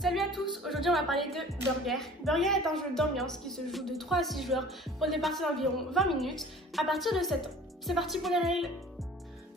Salut à tous, aujourd'hui on va parler de Burger. Burger est un jeu d'ambiance qui se joue de 3 à 6 joueurs pour des parties d'environ 20 minutes à partir de 7 ans. C'est parti pour les règles.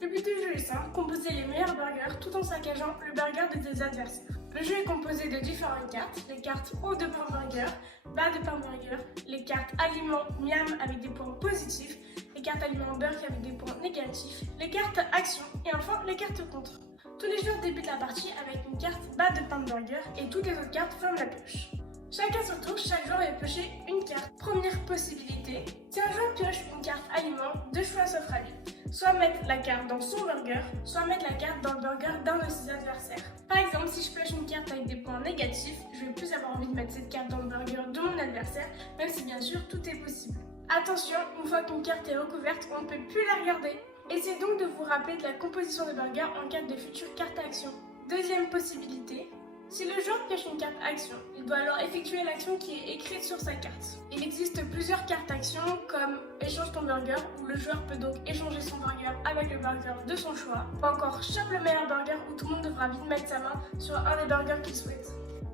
Le but du jeu est simple, composer les meilleurs burgers tout en saccageant le burger de tes adversaires. Le jeu est composé de différentes cartes, les cartes haut de pain burger, bas de pain burger, les cartes aliments miam avec des points positifs, les cartes aliments burger avec des points négatifs, les cartes action et enfin les cartes contre. Tous les joueurs débutent la partie avec une carte bas de pain de burger et toutes les autres cartes ferment la pioche. Chacun son tour, chaque joueur va piocher une carte. Première possibilité, si un joueur pioche une carte aliment, deux choix s'offrent à lui. Soit mettre la carte dans son burger, soit mettre la carte dans le burger d'un de ses adversaires. Par exemple, si je pioche une carte avec des points négatifs, je vais plus avoir envie de mettre cette carte dans le burger de mon adversaire, même si bien sûr tout est possible. Attention, une fois qu'une carte est recouverte, on ne peut plus la regarder. Essayez donc de vous rappeler de la composition de burger en cas de future carte action. Deuxième possibilité, si le joueur pioche une carte action, il doit alors effectuer l'action qui est écrite sur sa carte. Il existe plusieurs cartes action comme échange ton burger, où le joueur peut donc échanger son burger avec le burger de son choix, ou encore chope le meilleur burger où tout le monde devra vite mettre sa main sur un des burgers qu'il souhaite.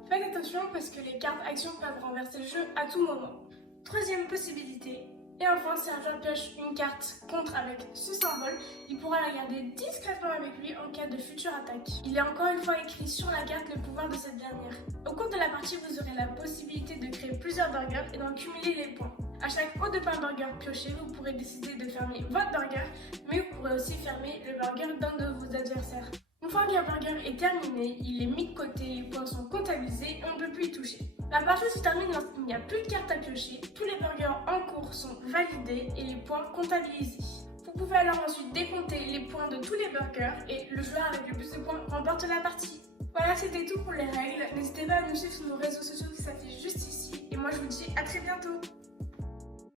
Faites attention parce que les cartes action peuvent renverser le jeu à tout moment. Troisième possibilité, et enfin, si un joueur pioche une carte contre avec ce symbole, il pourra la garder discrètement avec lui en cas de future attaque. Il est encore une fois écrit sur la carte le pouvoir de cette dernière. Au cours de la partie, vous aurez la possibilité de créer plusieurs burgers et d'en cumuler les points. À chaque haut de pain burger pioché, vous pourrez décider de fermer votre burger, mais vous pourrez aussi fermer le burger d'un de vos adversaires. Une fois qu'un burger est terminé, il est mis de côté, les points sont comptabilisés et on ne peut plus y toucher. La partie se termine lorsqu'il n'y a plus de cartes à piocher, tous les burgers en cours sont validés et les points comptabilisés. Vous pouvez alors ensuite décompter les points de tous les burgers et le joueur avec le plus de points remporte la partie. Voilà, c'était tout pour les règles. N'hésitez pas à nous suivre sur nos réseaux sociaux qui s'affichent juste ici. Et moi je vous dis à très bientôt.